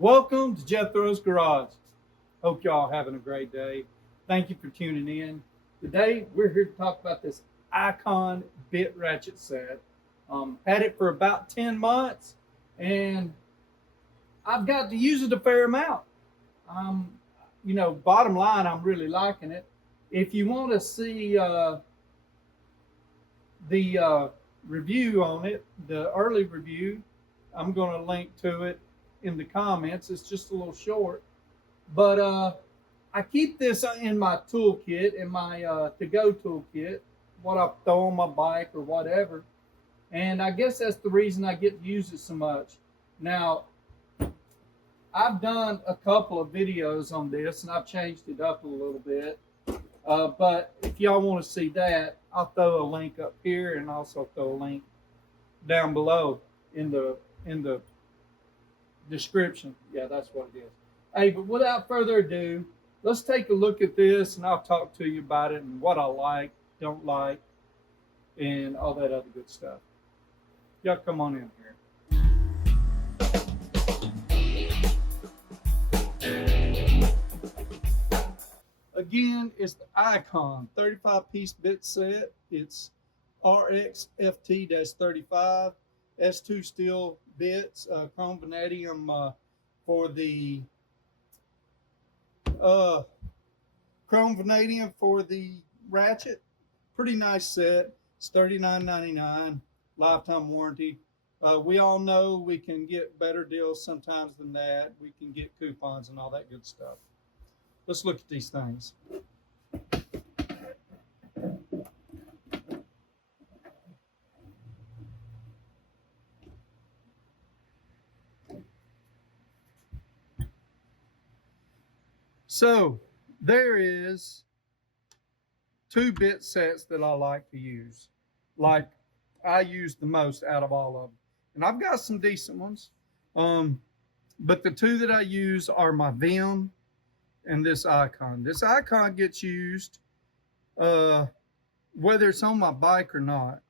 Welcome to Jethro's Garage. Hope y'all having a great day. Thank you for tuning in. Today we're here to talk about this Icon bit ratchet set. Had it for about 10 months and I've got to use it a fair amount. Um, bottom line, I'm really liking it. If you want to see the review on it, the early review, I'm going to link to it in the comments. It's just a little short, but I keep this in my toolkit, in my to-go toolkit, what I throw on my bike or whatever. And I guess that's the reason I get to use it so much. Now, I've done a couple of videos on this, and I've changed it up a little bit. But if y'all want to see that, I'll throw a link up here and also throw a link down below in the description. Yeah, that's what it is. Hey, but without further ado, let's take a look at this and I'll talk to you about it and what I like, don't like, and all that other good stuff. Y'all come on in here. Again, it's the Icon 35-piece bit set. It's RX-FT-35, S2 steel bits, chrome vanadium for the ratchet. Pretty nice set. It's $39.99, lifetime warranty. We all know we can get better deals sometimes than that. We can get coupons and all that good stuff. Let's look at these things. So there is two bit sets that I like to use. Like I use the most out of all of them. And I've got some decent ones. But the two that I use are my Vim and this Icon. This Icon gets used whether it's on my bike or not.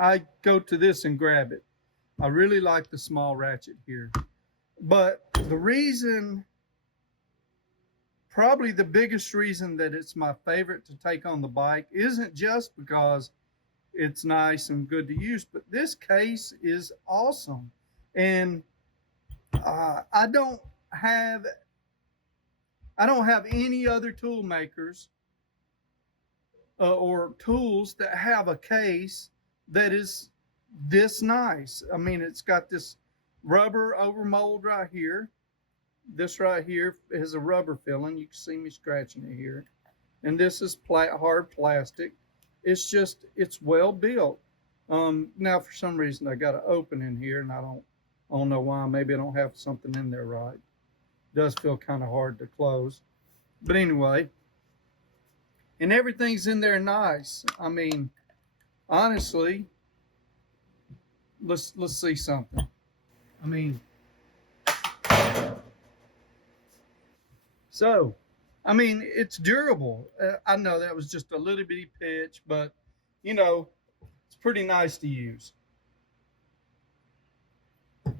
I go to this and grab it. I really like the small ratchet here. But the reason, probably the biggest reason that it's my favorite to take on the bike isn't just because it's nice and good to use, but this case is awesome. And I don't have any other tool makers or tools that have a case that is this nice. I mean, it's got this rubber over mold right here. This right here has a rubber filling. You can see me scratching it here. And this is hard plastic. It's well built. Now for some reason I got an opening here and I don't know why. Maybe I don't have something in there right. It does feel kind of hard to close. But anyway, and everything's in there nice. I mean, honestly, let's see something. I mean, so, I mean, it's durable. I know that was just a little bitty pitch, but it's pretty nice to use. And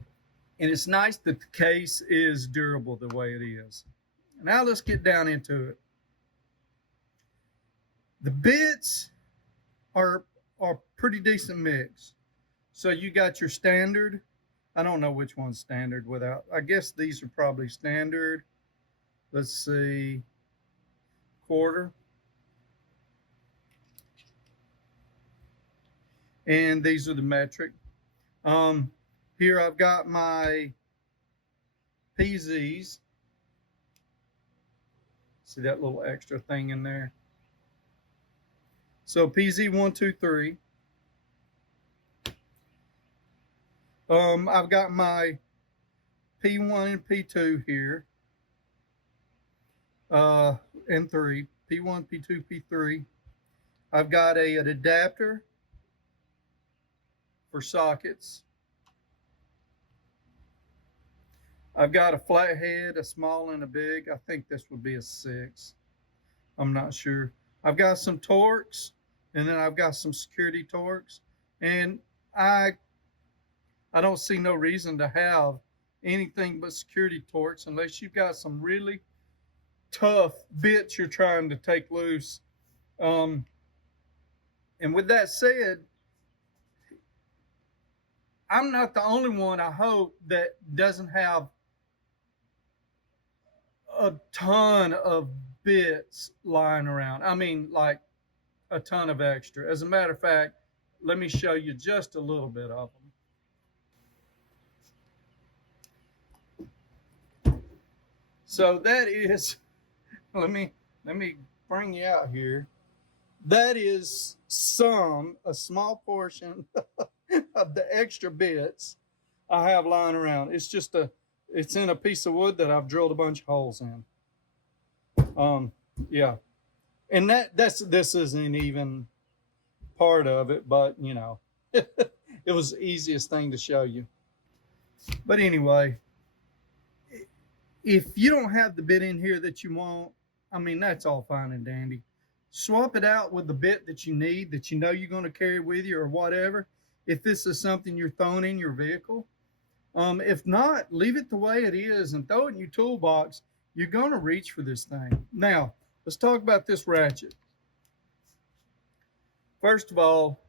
it's nice that the case is durable the way it is. Now let's get down into it. The bits are pretty decent mix. So you got your standard. I don't know which one's standard without. I guess these are probably standard. Let's see. Quarter. And these are the metric. Here I've got my PZs. See that little extra thing in there? So PZ123. I've got my P1 and P2 here. And 3. P1, P2, P3. I've got an adapter for sockets. I've got a flathead, a small and a big. I think this would be a 6. I'm not sure. I've got some Torx, and then I've got some security Torx. And I don't see no reason to have anything but security torques unless you've got some really tough bits you're trying to take loose. Um, and with that said, I'm not the only one, I hope, that doesn't have a ton of bits lying around. I mean, like a ton of extra. As a matter of fact, let me show you just a little bit of them. So that is, let me bring you out here. That is a small portion of the extra bits I have lying around. It's in a piece of wood that I've drilled a bunch of holes in. Yeah, and this isn't even part of it, but you know, it was the easiest thing to show you. But anyway, if you don't have the bit in here that you want, I mean, that's all fine and dandy. Swap it out with the bit that you need, that you know you're going to carry with you or whatever. If this is something you're throwing in your vehicle, if not, leave it the way it is and throw it in your toolbox. You're going to reach for this thing. Now, let's talk about this ratchet. First of all,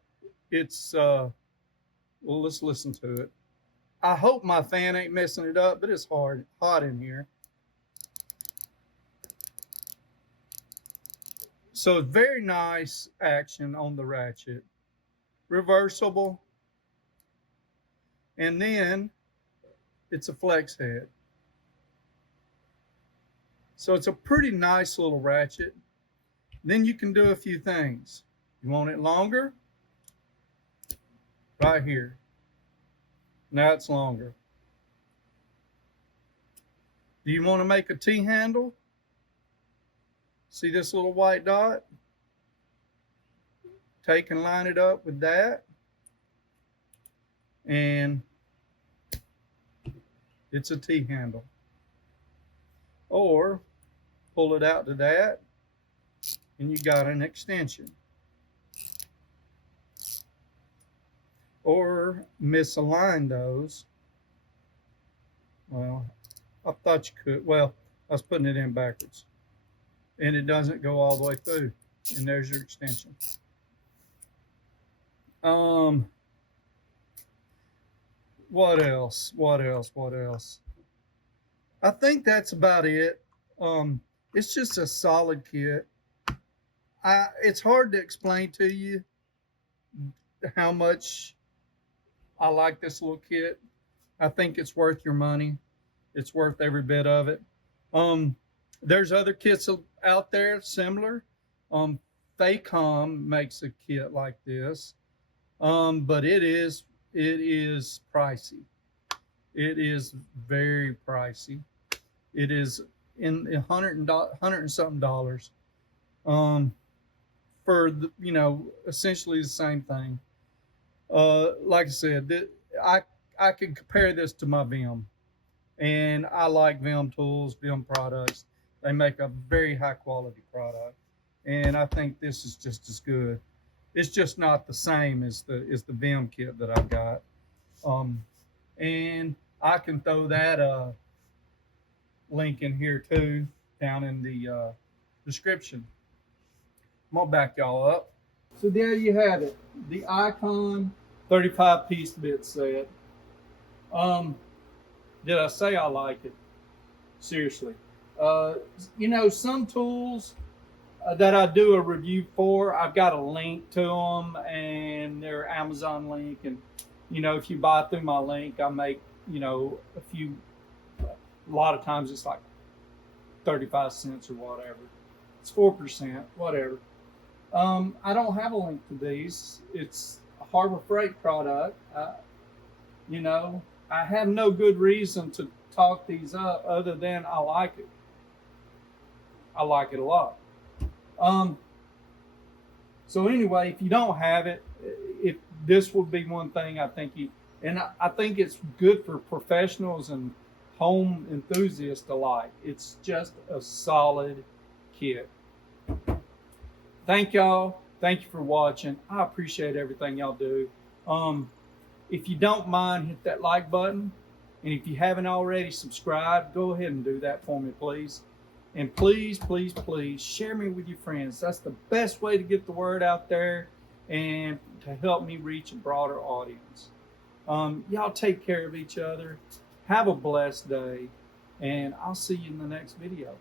well, let's listen to it. I hope my fan ain't messing it up, but it's hot in here. So very nice action on the ratchet. Reversible. And then it's a flex head. So it's a pretty nice little ratchet. Then you can do a few things. You want it longer? Right here. Now it's longer. Do you want to make a T-handle? See this little white dot? Take and line it up with that. And it's a T-handle. Or pull it out to that and you got an extension. Or misalign those. Well, I thought you could. Well, I was putting it in backwards. And it doesn't go all the way through. And there's your extension. What else? I think that's about it. It's just a solid kit. It's hard to explain to you how much I like this little kit. I think it's worth your money. It's worth every bit of it. There's other kits out there similar. Facom makes a kit like this, but it is pricey. It is very pricey. It is in $100 and something dollars. For essentially the same thing. Like I said, I could compare this to my Vim, and I like Vim tools, Vim products. They make a very high quality product, and I think this is just as good. It's just not the same as the Vim kit that I've got. And I can throw that link in here too, down in the description. I'm gonna back y'all up. So there you have it, the Icon 35-piece bit set. Did I say I like it? Seriously. Some tools that I do a review for, I've got a link to them, and they're Amazon link. And, if you buy through my link, I make, a lot of times it's like 35 cents or whatever. It's 4%, whatever. I don't have a link to these. It's a Harbor Freight product. I have no good reason to talk these up other than I like it. I like it a lot. So anyway, if you don't have it, if this would be one thing I think I think it's good for professionals and home enthusiasts alike. It's just a solid kit. Thank y'all. Thank you for watching. I appreciate everything y'all do. If you don't mind, hit that like button And if you haven't already subscribed, go ahead and do that for me, please. And please, please, please share me with your friends. That's the best way to get the word out there and to help me reach a broader audience. Y'all take care of each other. Have a blessed day. And I'll see you in the next video.